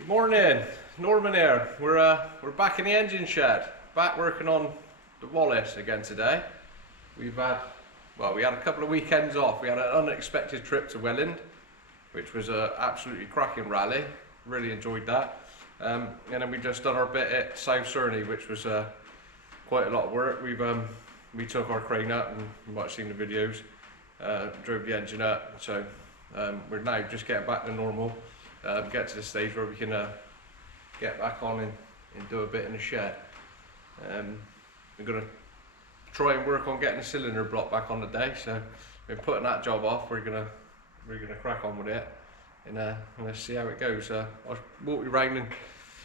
Good morning, Norman here. We're back in the engine shed, back working on the Wallace again today. We had a couple of weekends off. We had an unexpected trip to Welland, which was an absolutely cracking rally. Really enjoyed that. And then we just done our bit at South Cerney, which was quite a lot of work. We took our crane up, and you might have seen the videos. Drove the engine up, so we're now just getting back to normal. Get to the stage where we can get back on and do a bit in the shed. We're going to try and work on getting the cylinder block back on today, so we're putting that job off. We're gonna crack on with it, and let's see how it goes. I'll walk you around and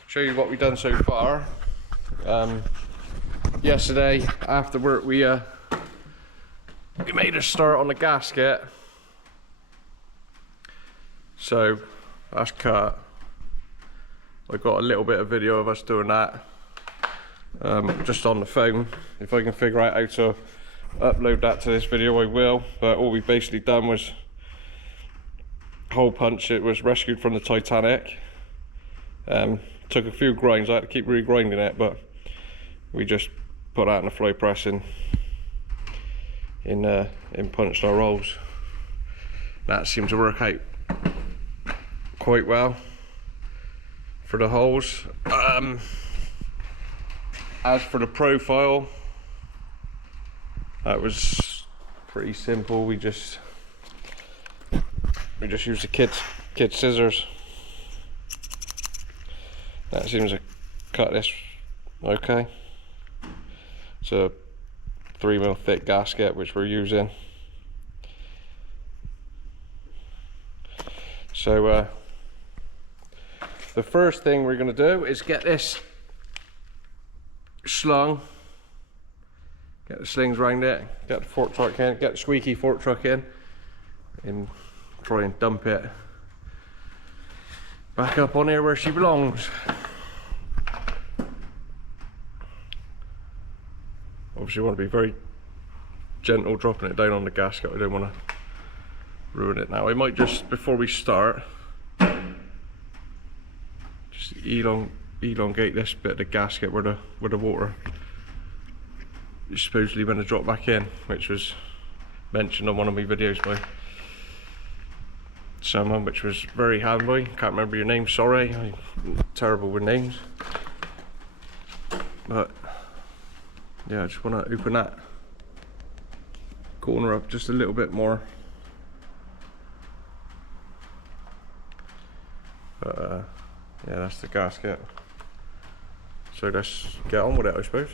show you what we've done so far. Yesterday after work we made a start on the gasket, so that's cut. I got a little bit of video of us doing that just on the phone. If I can figure out how to upload that to this video, I will. But all we've basically done was hole punch. It was rescued from the Titanic. Took a few grinds. I had to keep re-grinding it, but we just put that in the flow press and punched our holes. That seemed to work out quite well for the holes. As for the profile, that was pretty simple. We just used the kid scissors. That seems to cut this okay. It's a 3mm thick gasket which we're using. So the first thing we're going to do is get this slung, get the slings round it, get the fork truck in, get the squeaky fork truck in, and try and dump it back up on here where she belongs. Obviously want to be very gentle dropping it down on the gasket. I don't want to ruin it now. I might just, before we start, just elongate this bit of the gasket where the water is supposedly going to drop back in, which was mentioned on one of my videos by someone, which was very handy. Can't remember your name, sorry, I'm terrible with names. But yeah, I just want to open that corner up just a little bit more. But yeah, that's the gasket. So let's get on with it, I suppose.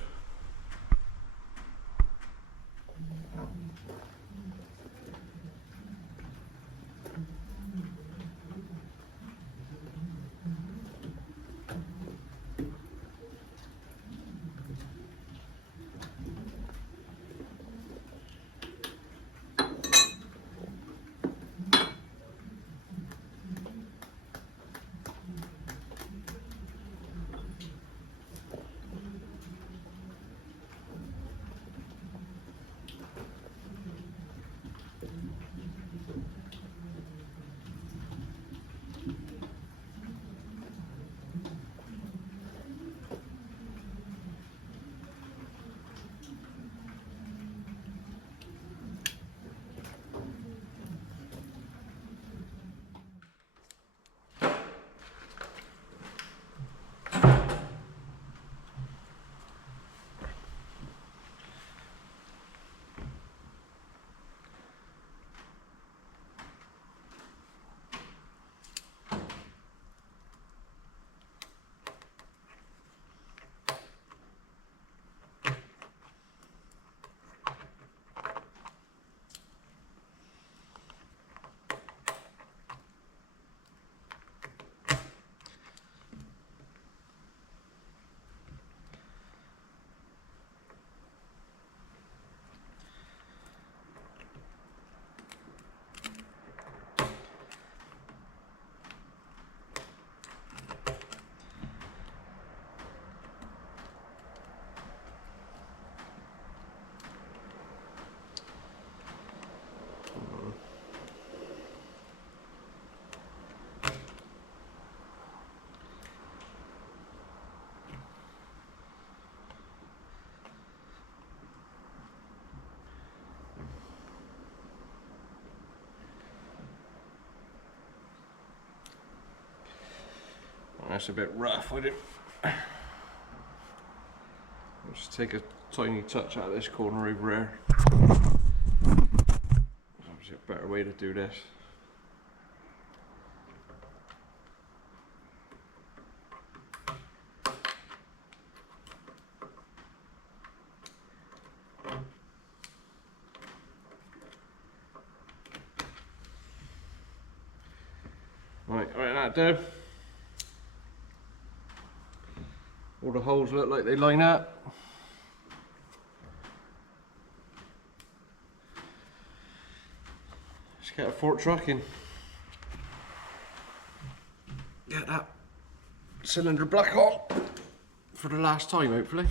That's a bit rough, would it? I'll just take a tiny touch out of this corner over here. There's obviously a better way to do this. Right, that do. All the holes look like they line up. Let's get a fork truck in. Get that cylinder block on for the last time, hopefully.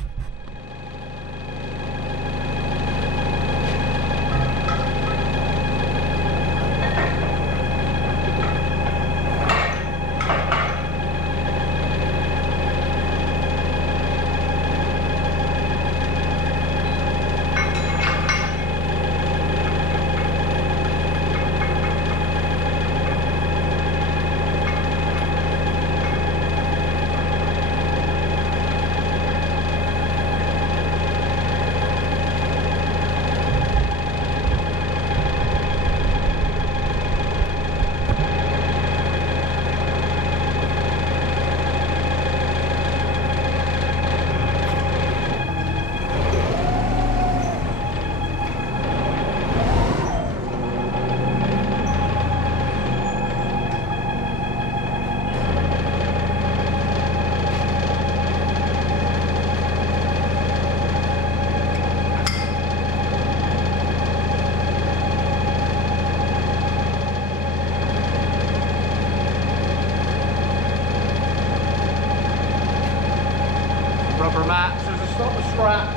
Rubber mats, there's a stop a strap.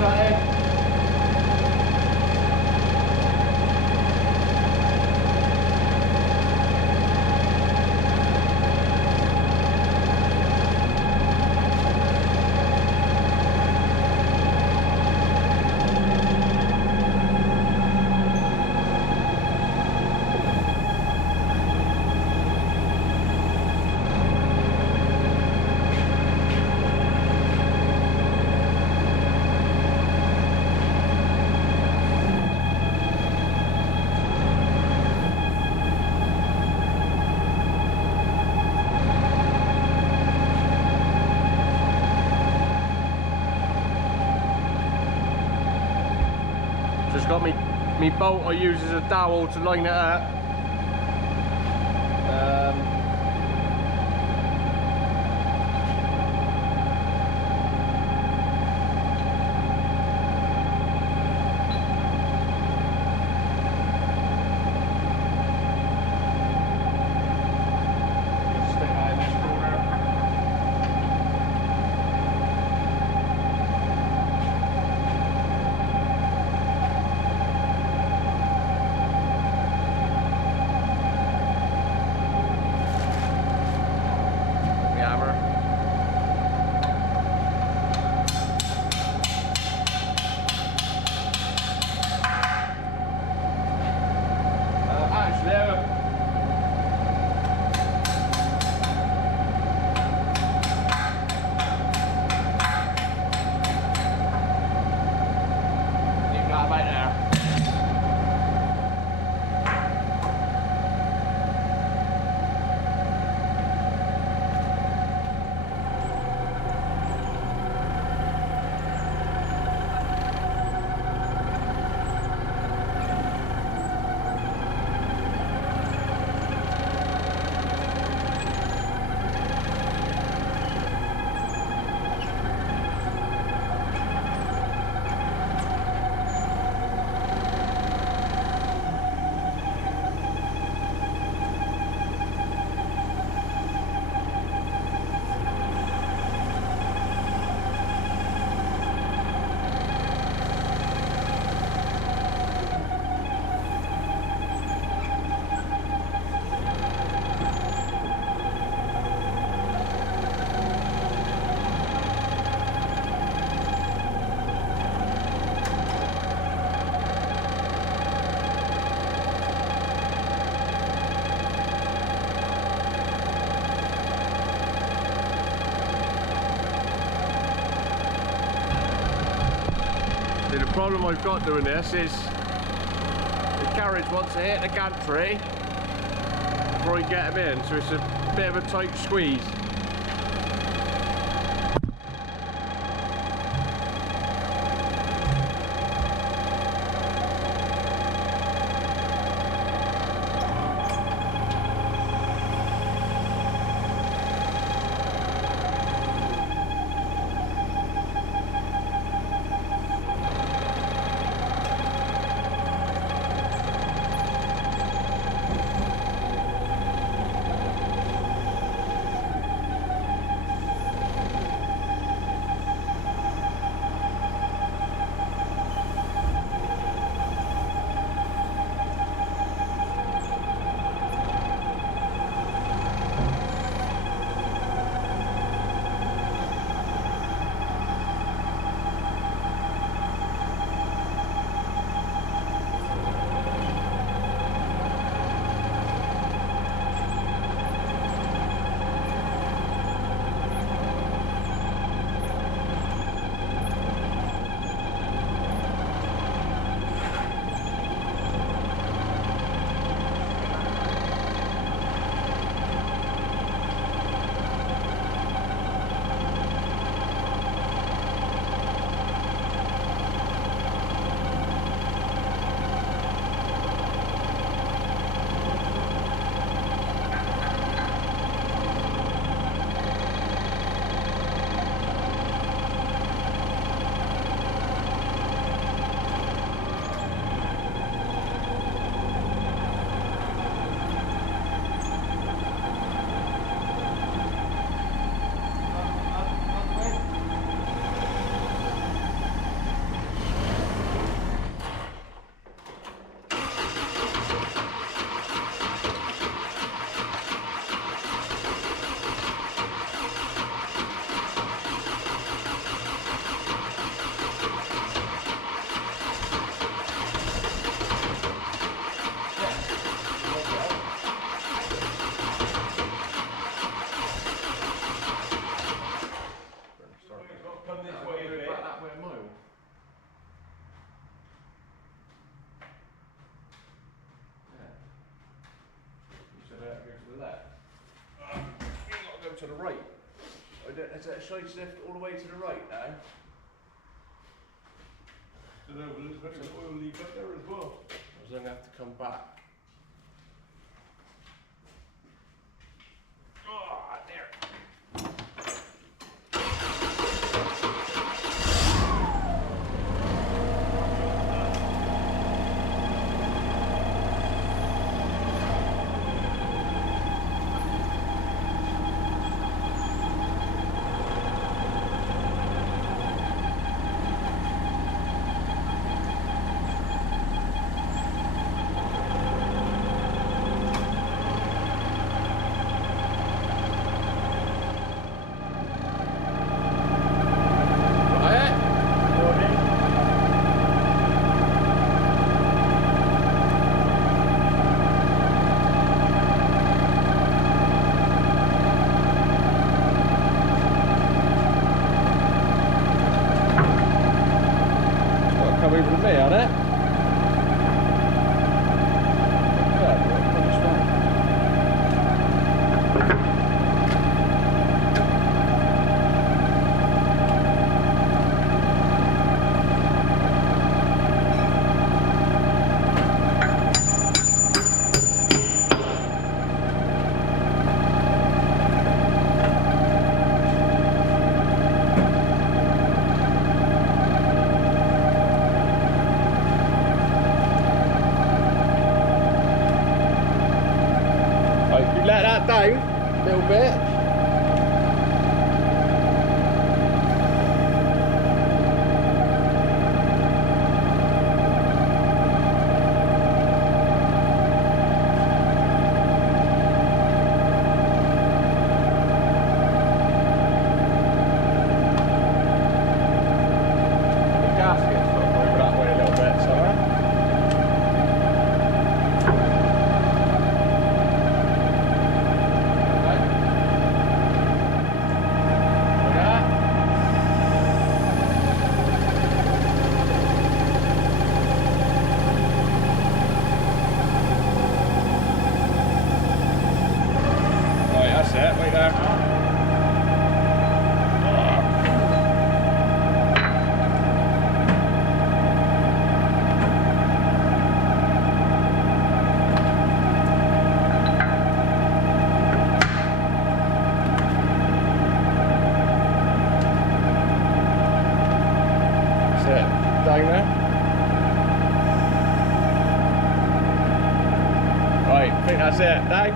Cut in. Just got me bolt I use as a dowel to line it up. problem I've got doing this is the carriage wants to hit the gantry before I get them in, so it's a bit of a tight squeeze. To the right. Is that a side lift all the way to the right now? I don't know, but there's a bit of oil leak up there as well. I was going to have to come back. Oh, there. Down a little bit. The gasket's got to move that way a little bit, sorry. Right there. Down there. Right, I think that's it. Down.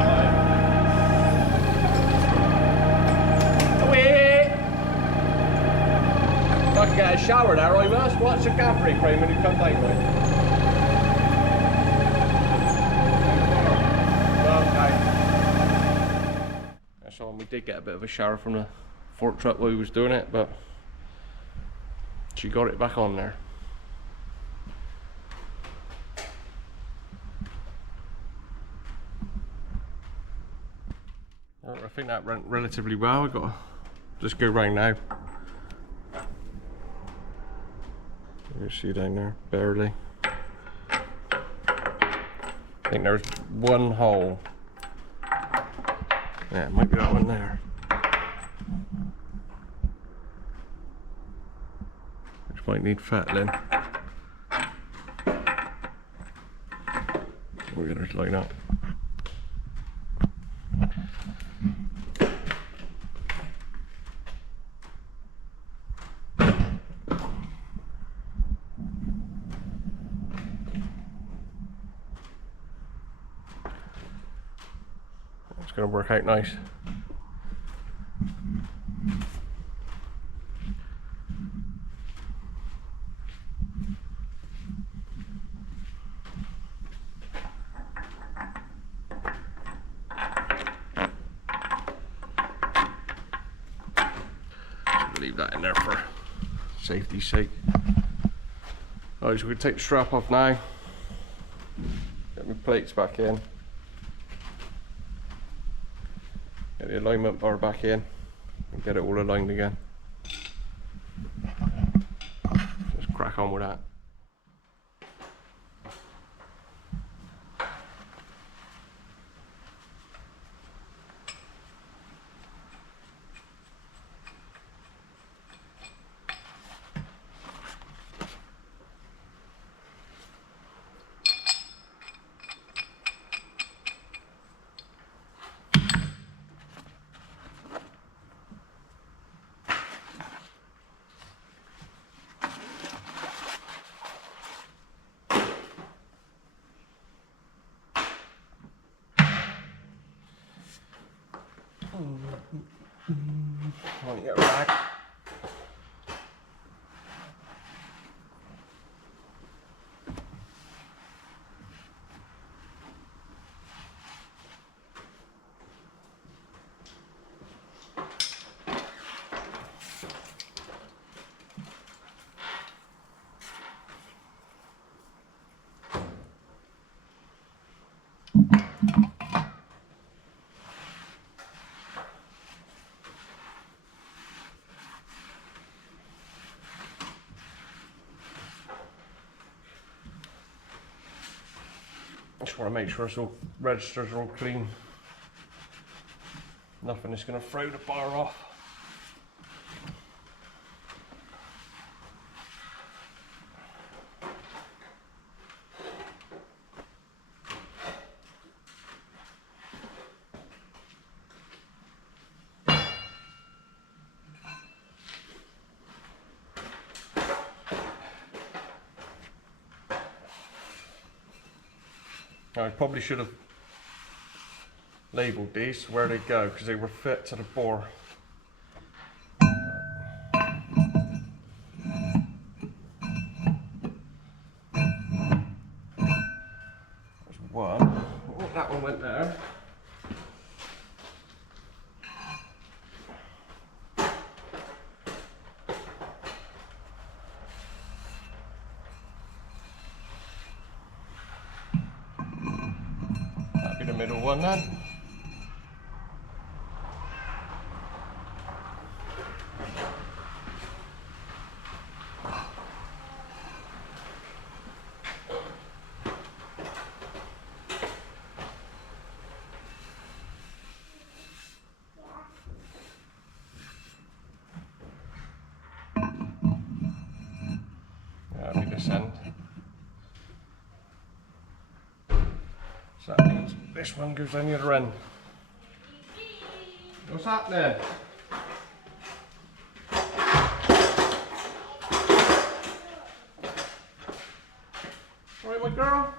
Right. Away. If I can get a shower there, I must. Watch the camera frame when you come down with. So we did get a bit of a shower from the fork truck while he was doing it, but she got it back on there. Well, I think that went relatively well. I've got to just go round now. You see down there, barely. I think there's one hole. Yeah, it might be that one there. Which might need fettling. We're gonna line up. It's gonna work out nice. Leave that in there for safety's sake. Alright, so we're going to take the strap off now. Get my plates back in. Get the alignment bar back in. And get it all aligned again. Just crack on with that. Right, get back. Just want to make sure it's all registers are all clean. Nothing is going to throw the bar off. I probably should have labelled these where they go because they were fit to the bore. There's one. Oh, that one went there. The middle one then. So that means this one goes down the other end. What's happening? Alright, my girl?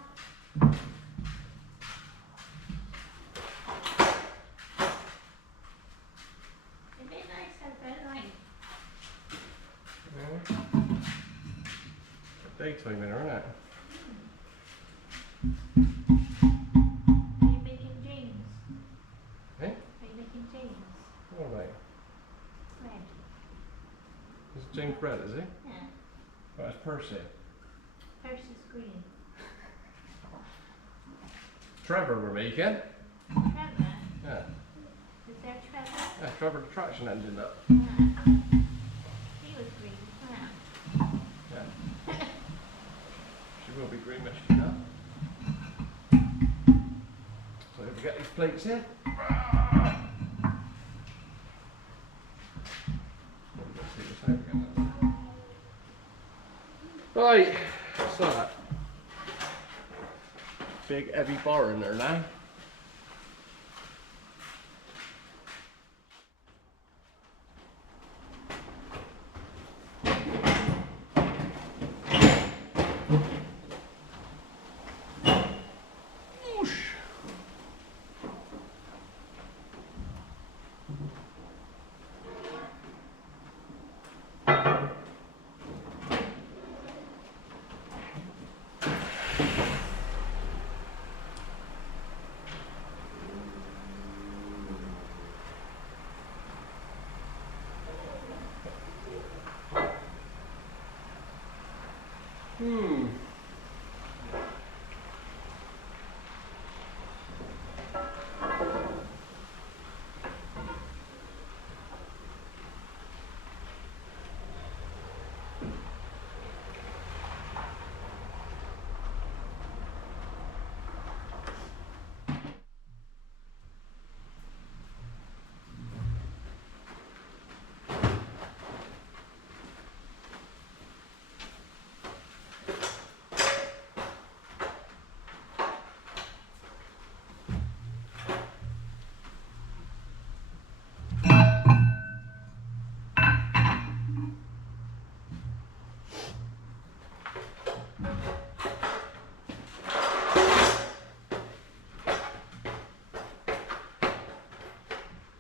Daytime in her, isn't it? Are you making jeans? Eh? Are you making jeans? Alright. Red. Is it James Brett, is he? Yeah. Oh, that's Percy. Percy's green. Trevor we're making. Trevor? Yeah. Is there Trevor? Yeah, Trevor the traction engine up. Yeah. He was green. Yeah. Yeah. She will be green when she's done. So if we get these plates in. Right, what's that? Big heavy bar in there now.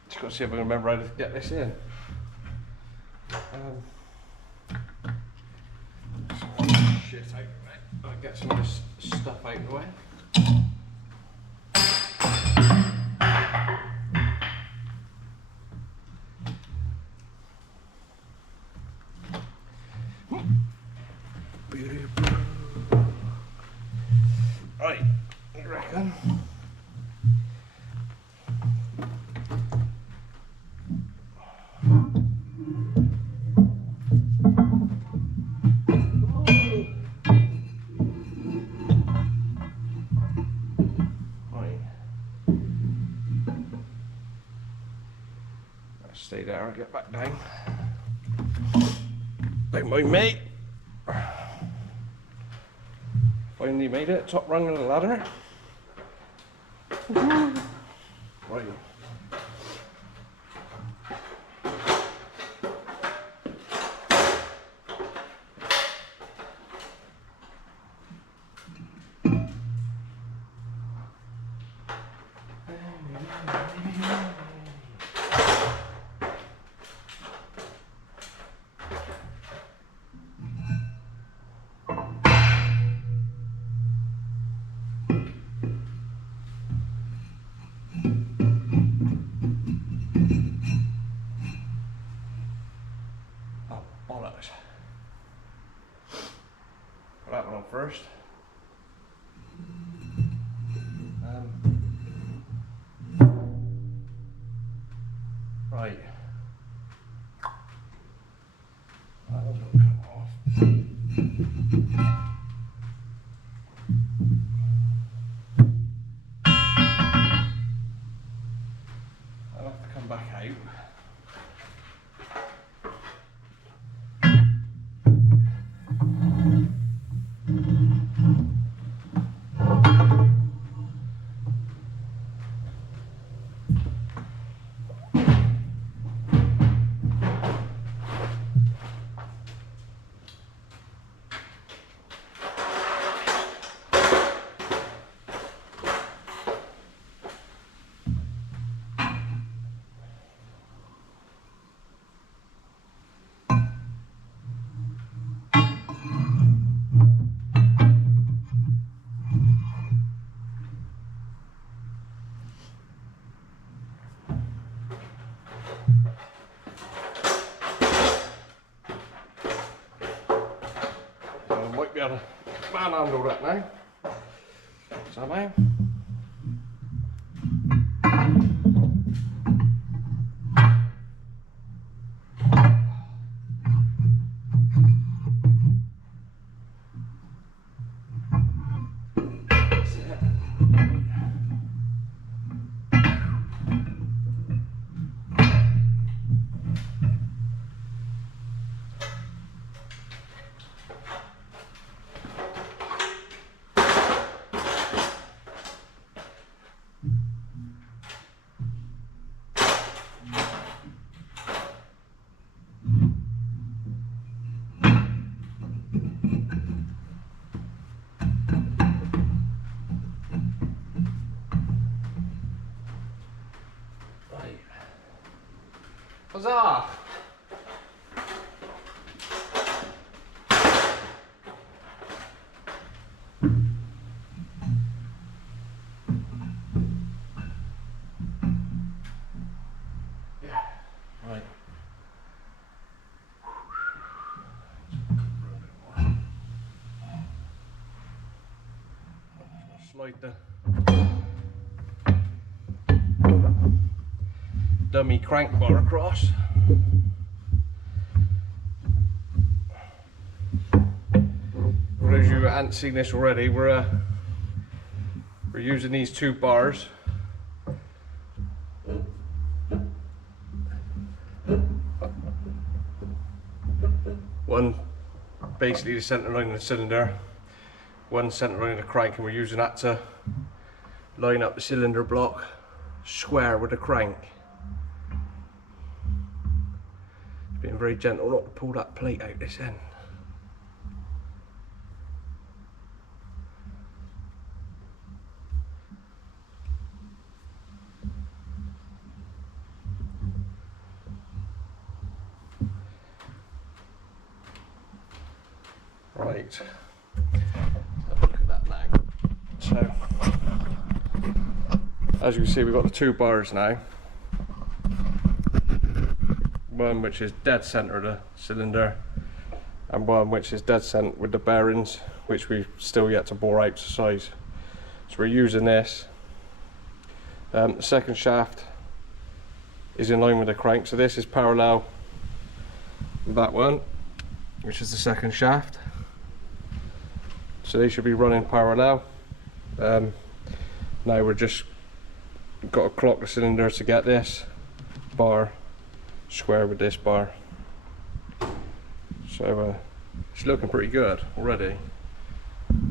Just got to see if I can remember how to get this in. Shit out of the way. I'll get some of this stuff out of the way. Right, you reckon? Stay there, I'll get back down. Don't mind me. Finally made it, top rung of the ladder. Right. Bollocks. Put that one on first. Right. That one's going to come off. I'll have to come back out. manhandle that now. Somehow. Huzzah! Yeah, right. Slide the dummy crank bar across. For those of you who haven't seen this already, we're using these two bars. One basically the centre line of the cylinder, one centre line of the crank, and we're using that to line up the cylinder block square with the crank. Being very gentle not to pull that plate out this end. Right, have a look at that now. So, as you can see, we've got the two bars now. One which is dead centre of the cylinder, and one which is dead centre with the bearings, which we've still yet to bore out to size. So we're using this. The second shaft is in line with the crank, so this is parallel with that one, which is the second shaft. So they should be running parallel. Now we're just got to clock the cylinder to get this bar square with this bar. So it's looking pretty good already. So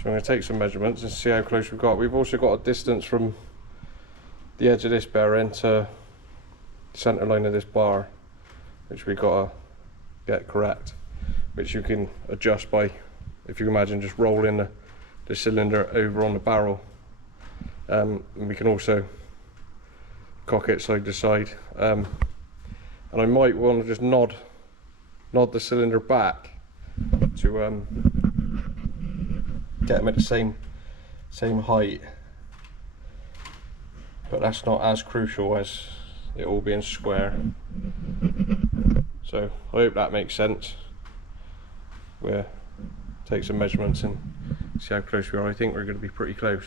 I'm going to take some measurements and see how close we've got. We've also got a distance from the edge of this bearing to the centre line of this bar, which we've got to get correct, which you can adjust by, if you imagine, just rolling the cylinder over on the barrel. And we can also cock it side to side, and I might want to just nod the cylinder back to get them at the same height, but that's not as crucial as it all being square. So I hope that makes sense. We'll take some measurements and see how close we are. I think we're going to be pretty close,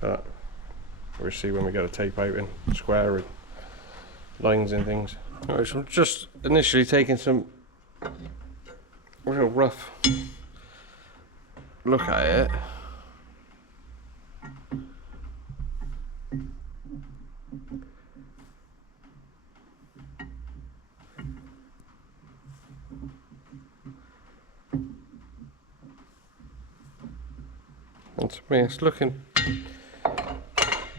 but we'll see when we get a tape out in square with lines and things. Alright, so I'm just initially taking some real rough look at it. And to me it's looking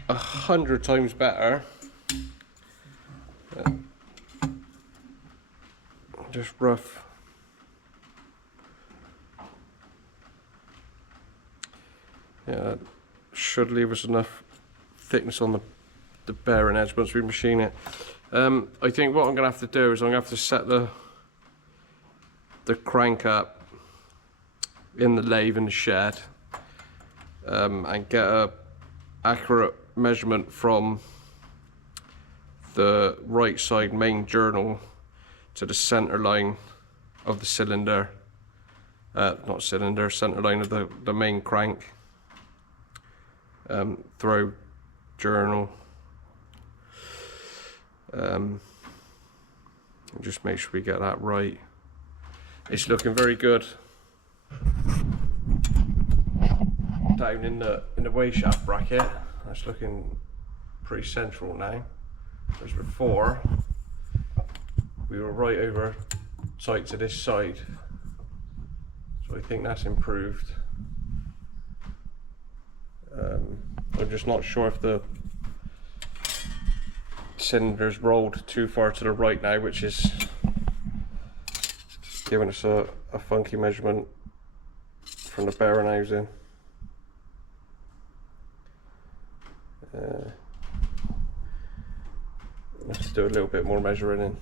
100 times better. Just rough. Yeah, that should leave us enough thickness on the bearing edge once we machine it. I think what I'm going to have to do is I'm going to have to set the crank up in the lathe in the shed, and get a accurate measurement from the right side main journal to the center line of the cylinder, not cylinder, centre line of the main crank, throw journal, just make sure we get that right. It's looking very good down in the way shaft bracket. That's looking pretty central now. Whereas before we were right over tight to this side, so I think that's improved. I'm just not sure if the cylinder's rolled too far to the right now, which is giving us a funky measurement from the bearing housing. Let's do a little bit more measuring and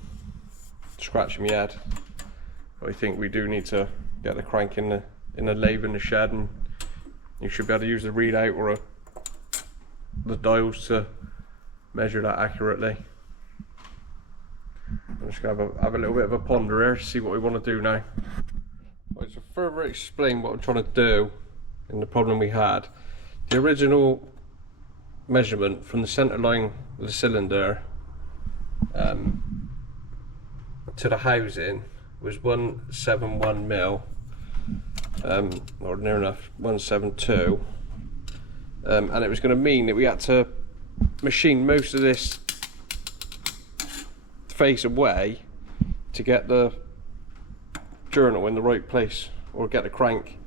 scratching my head. But I think we do need to get the crank in the lathe in the shed, and you should be able to use the readout or the dials to measure that accurately. I'm just going to have a little bit of a ponder here to see what we want to do now. Right, to further explain what I'm trying to do and the problem we had, the original measurement from the centre line of the cylinder to the housing was 171 mil, or near enough 172, and it was going to mean that we had to machine most of this face away to get the journal in the right place, or get the crank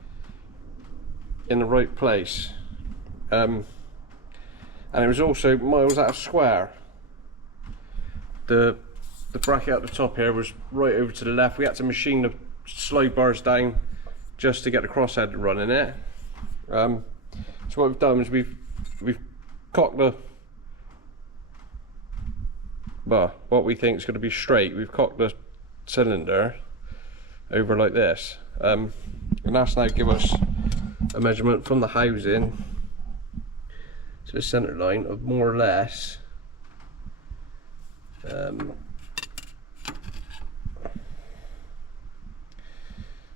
in the right place, and it was also miles out of square. The bracket at the top here was right over to the left. We had to machine the slide bars down just to get the crosshead to run in it. So what we've done is we've cocked what we think is going to be straight. We've cocked the cylinder over like this, and that's now give us a measurement from the housing to the centre line of more or less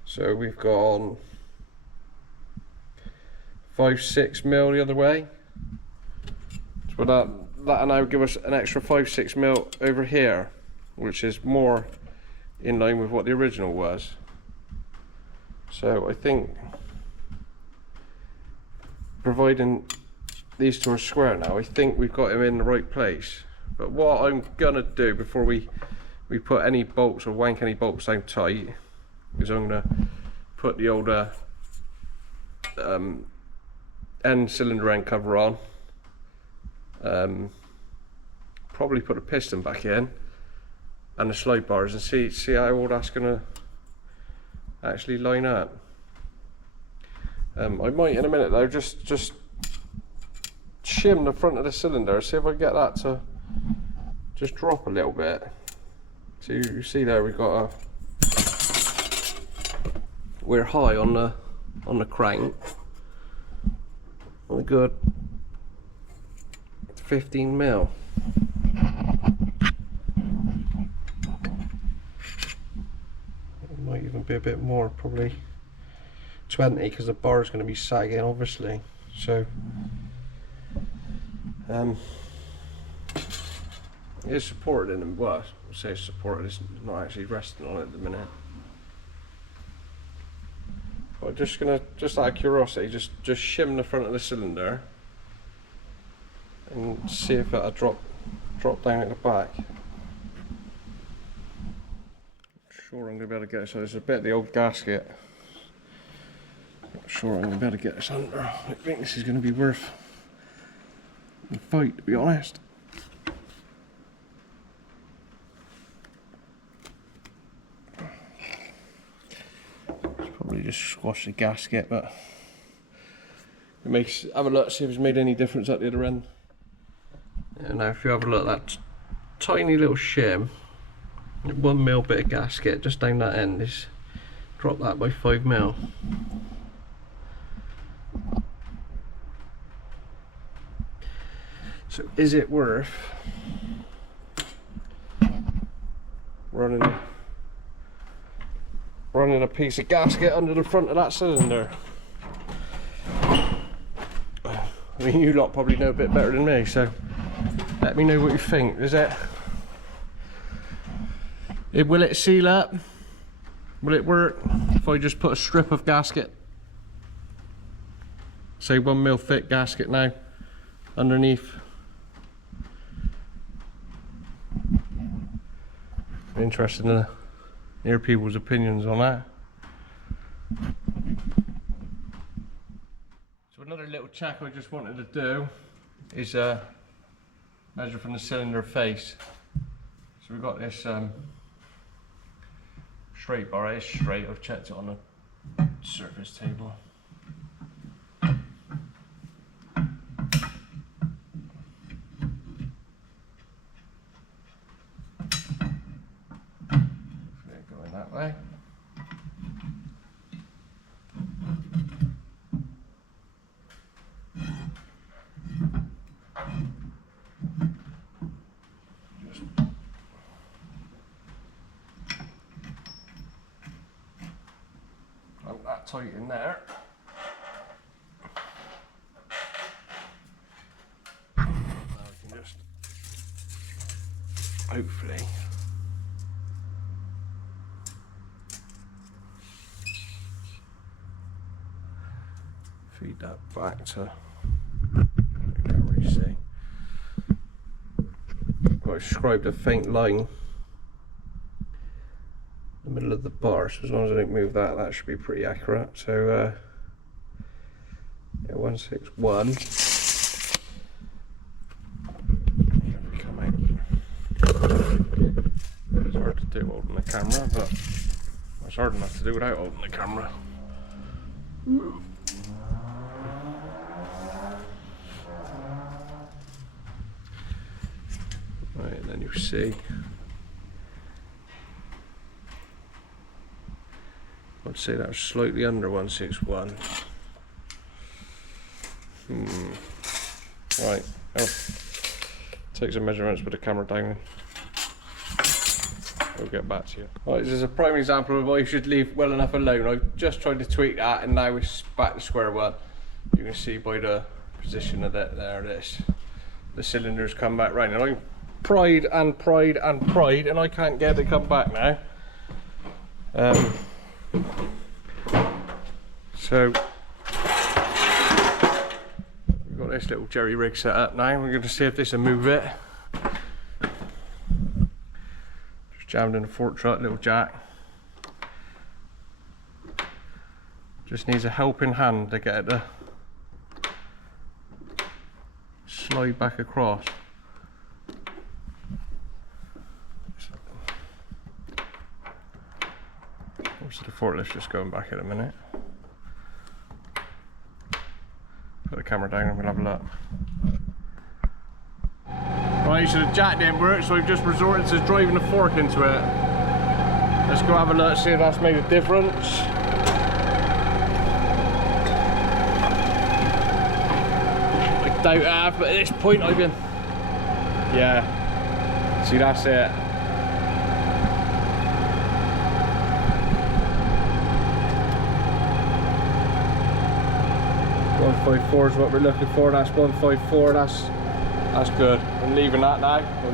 so we've gone 5-6 mil the other way, so that'll now give us an extra 5-6 mil over here, which is more in line with what the original was. So I think, providing these two are square now, I think we've got him in the right place. But what I'm gonna do before we put any bolts or wank any bolts down tight is I'm gonna put the old end cylinder end cover on, probably put a piston back in and the slide bars, and see how all that's gonna actually line up. I might in a minute though just shim the front of the cylinder, see if I can get that to just drop a little bit. So you see there we've got we're high on the crank on a good 15 mil. It might even be a bit more, probably 20, because the bar is going to be sagging obviously. So it's supported in the, well, I say it's supported, it's not actually resting on it at the minute. But just gonna, just out of curiosity, just shim the front of the cylinder and see if it'll drop down at the back. Sure I'm gonna be able to get it, so there's a bit of the old gasket. Not sure I'm gonna be able to get this under. I think this is gonna be worth the fight, to be honest. Probably just squash the gasket, but it makes, have a look, see if it's made any difference at the other end. And now if you have a look at that tiny little shim, 1 mil bit of gasket just down that end, is drop that by 5 mil. So is it worth running running a piece of gasket under the front of that cylinder. I mean, you lot probably know a bit better than me, so let me know what you think. Will it seal up? Will it work if I just put a strip of gasket, say 1mm thick gasket now, underneath? Interested to hear people's opinions on that. So another little check I just wanted to do is measure from the cylinder face. So we've got this straight bar. It's straight. I've checked it on the surface table. Going that way. That tight in there. Now we can just hopefully feed that back to, you can't really see. I've described a faint line in the middle of the bar, so as long as I don't move that, that should be pretty accurate. So yeah, 161. Come out. It's hard to do holding the camera, but it's hard enough to do without holding the camera. Right, and then you see, I'd say that was slightly under 161. Right, take some measurements with the camera down. We'll get back to you. Right, this is a prime example of why you should leave well enough alone. I've just tried to tweak that and now it's back to square one. You can see by the position of that there, the cylinder's come back round. And I pried and pried and pried and I can't get it to come back now. So we've got this little jerry rig set up now. We're going to see if this will move it. Just jammed in a fork truck, little jack. Just needs a helping hand to get it to slide back across. Obviously the forklift's just going back in a minute. Put the camera down and we'll have a look. Right, so the jack didn't work, so we've just resorted to driving the fork into it. Let's go have a look, see if that's made a difference. I doubt it have, but at this point I've been... Yeah. See, that's it. 154 is what we're looking for. That's 154. That's good. I'm leaving that now. I'm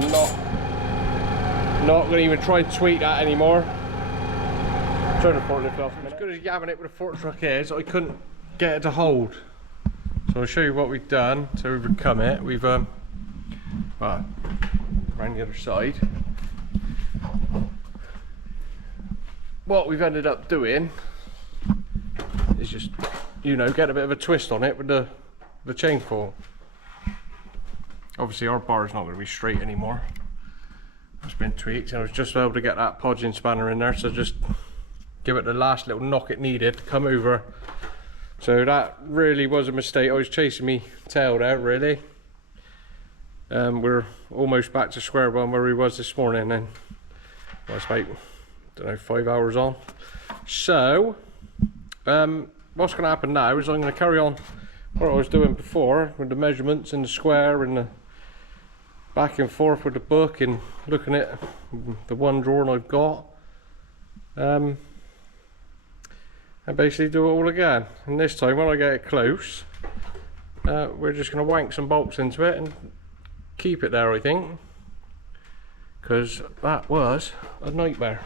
not going to even try and tweak that anymore. Turn the forklift off. As good as yabbing it with a fork truck is, I couldn't get it to hold. So I'll show you what we've done to overcome it. We've well, around the other side. What we've ended up doing is just, you know, get a bit of a twist on it with the chain pull. Obviously our bar is not going to be straight anymore. It's been tweaked and I was just able to get that podging spanner in there, so just give it the last little knock it needed to come over. So that really was a mistake. I was chasing me tail there, really. We're almost back to square one where we was this morning, and well, it's about, I don't know, 5 hours on. So what's going to happen now is I'm going to carry on what I was doing before with the measurements and the square and the back and forth with the book and looking at the one drawing I've got. and basically do it all again. And this time when I get it close, we're just going to wank some bolts into it and keep it there, I think, because that was a nightmare.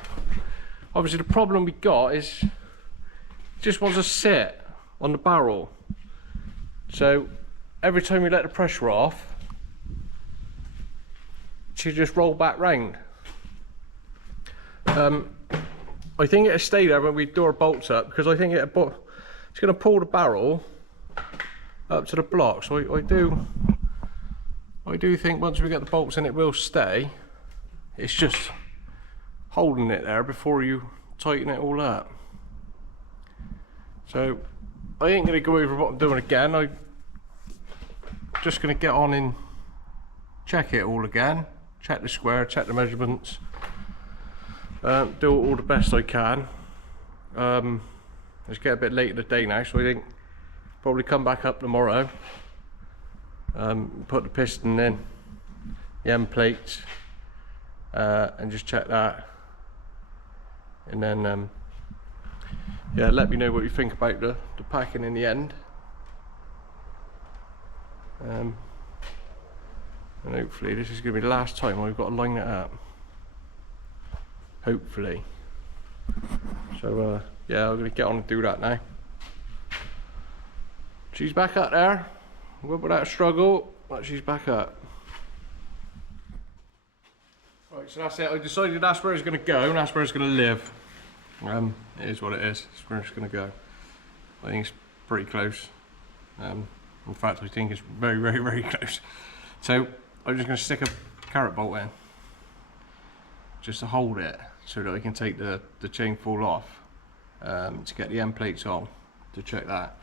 Obviously the problem we got is it just wants to sit on the barrel, so every time you let the pressure off, she just roll back round. I think it'll stay there when we do our bolts up, because I think it's going to pull the barrel up to the block. So I do think once we get the bolts in, it will stay. It's just holding it there before you tighten it all up. So I ain't going to go over what I'm doing again. I'm just going to get on and check it all again, check the square, check the measurements. Do it all the best I can. It's getting a bit late in the day now, so I think probably come back up tomorrow. Put the piston in, the end plates, and just check that. And then, yeah, let me know what you think about the packing in the end. And hopefully this is going to be the last time I've got to line it up. Hopefully. So yeah, I'm going to get on and do that now. She's back up there. Without a struggle, but she's back up. Right, so that's it. I decided that's where it's going to go and that's where it's going to live. It is what it is. It's where it's going to go. I think it's pretty close. In fact, I think it's very, very, very close. So I'm just going to stick a carrot bolt in, just to hold it, so that I can take the chain fall off, to get the end plates on, to check that.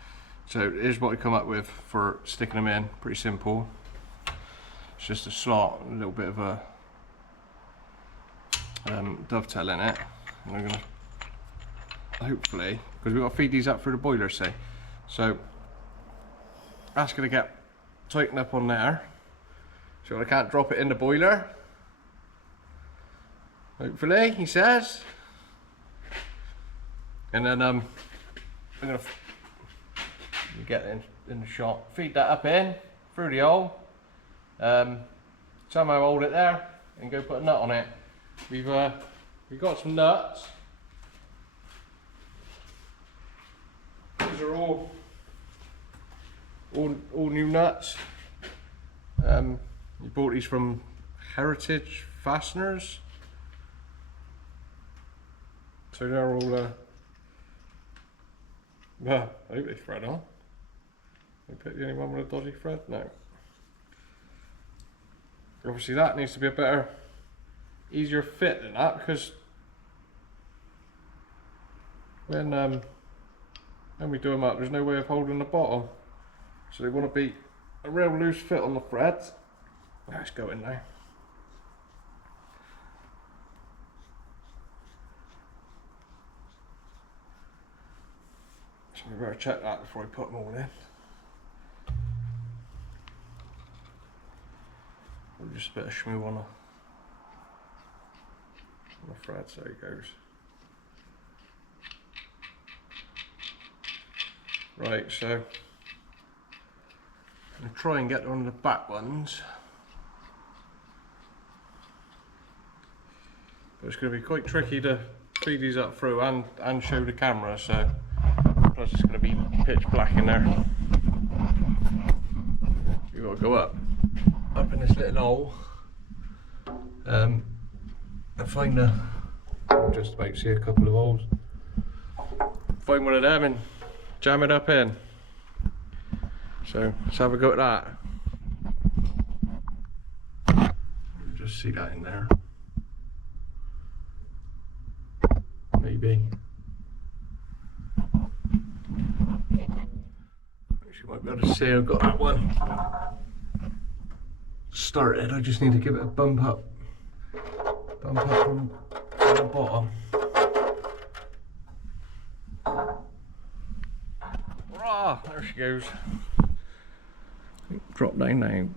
So here's what I come up with for sticking them in. Pretty simple. It's just a slot, a little bit of a dovetail in it, and I'm gonna hopefully, because we've got to feed these up through the boiler, see. So that's gonna get tightened up on there, so I can't drop it in the boiler. Hopefully, he says. And then I'm gonna get it in the shot, feed that up in through the hole, somehow hold it there, and go put a nut on it. We've got some nuts. These are all new nuts. We bought these from Heritage Fasteners. So they're all, well, I hope they thread on. I pick the only one with a dodgy thread? No. Obviously that needs to be a better, easier fit than that, because when we do them up, there's no way of holding the bottom. So they want to be a real loose fit on the threads. Let's go in now. So we better check that before we put them all in. Just a bit of schmoo on the threads, there it goes. Right, so I'm going to try and get one of the back ones, but it's going to be quite tricky to feed these up through and show the camera, so plus it's going to be pitch black in there. You've got to go up in this little hole, and find I'm just about to see a couple of holes, find one of them and jam it up in. So let's have a go at that. Just see that in there, maybe. You might be able to see I've got that one started. I just need to give it a bump up from the bottom. Ah, there she goes. Drop down now.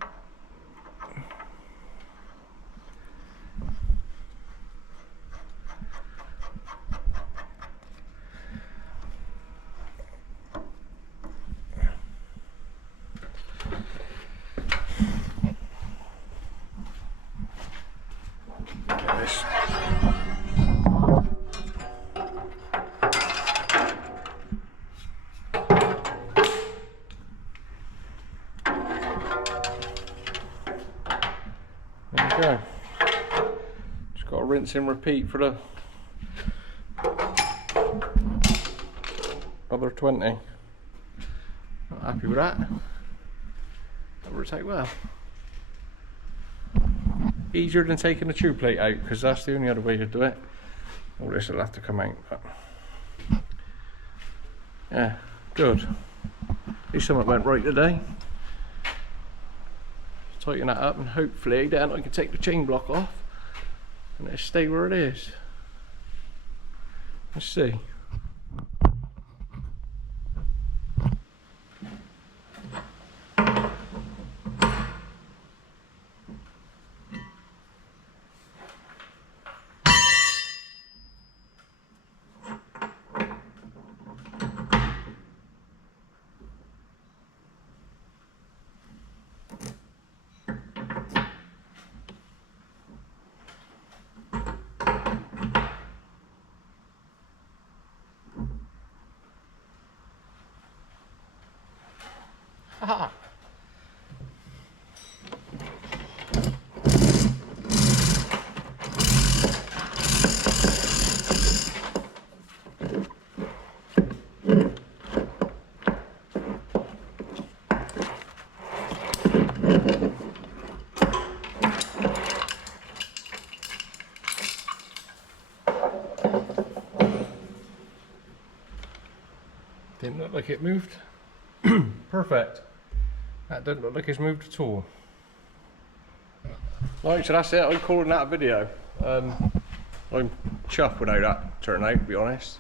go. Just got to rinse and repeat for the other 20. Not happy with that. That works out well. Easier than taking the tube plate out, because that's the only other way to do it. All this will have to come out, but yeah, good. At least something went right today. Tighten that up, and hopefully then I can take the chain block off and it'll stay where it is. Let's see. Haha. Didn't look like it moved. Perfect. That doesn't look like it's moved at all. Right, so that's it. I'm calling that a video. I'm chuffed with how that turned out, to be honest.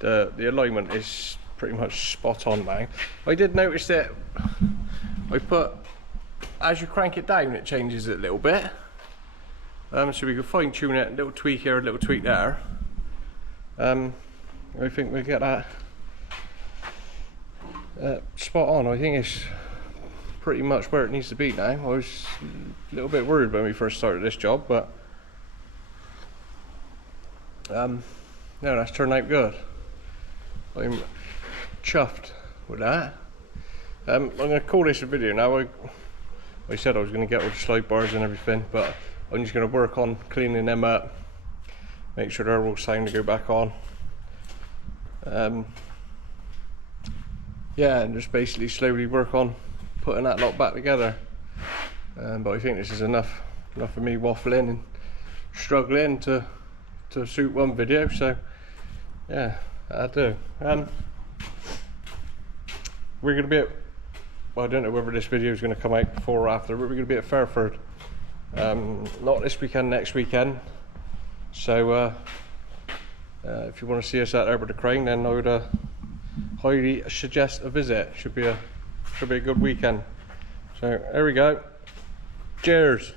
The alignment is pretty much spot on now. I did notice that I put, as you crank it down, it changes it a little bit. So we can fine tune it, a little tweak here, a little tweak there. I think we get that spot on. I think it's pretty much where it needs to be now. I was a little bit worried when we first started this job, but no, that's turned out good. I'm chuffed with that. I'm going to call this a video now. I said I was going to get all the slide bars and everything, but I'm just going to work on cleaning them up, make sure they're all sound to go back on. Yeah, and just basically slowly work on putting that lot back together. But I think this is enough for me waffling and struggling to suit one video. So yeah, that'll do. We're going to be at, well, I don't know whether this video is going to come out before or after, but we're going to be at Fairford. Not this weekend, next weekend. So if you want to see us out there with the crane, then I would highly suggest a visit. Should be a good weekend. So there we go. Cheers.